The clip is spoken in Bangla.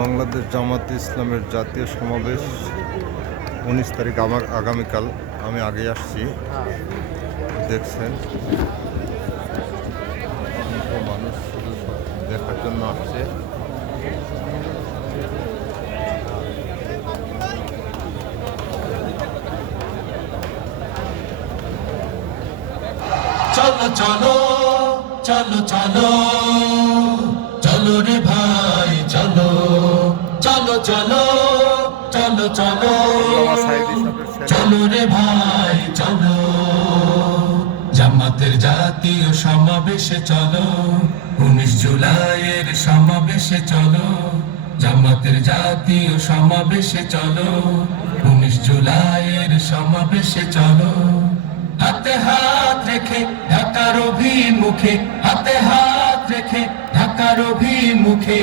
বাংলাদেশ জামাত ইসলামের জাতীয় সমাবেশ উনিশ তারিখ আমার আগামীকাল। আমি আগে আসছি। দেখছেন? মানুষ শুধু দেখার জন্য আসছে। চলো চলো চলো চলো। চলো চলো চলো। চলো রে ভাই, চলো। জামাতের জাতীয় সমাবেশে চলো। উনিশ জুলাইয়ের সমাবেশে চলো। জামাতের জাতীয় সমাবেশে চলো। উনিশ জুলাইয়ের সমাবেশে চলো। হাতে হাত রেখে ঢাকার অভিমুখে, হাতে হাত রেখে ঢাকার অভিমুখে।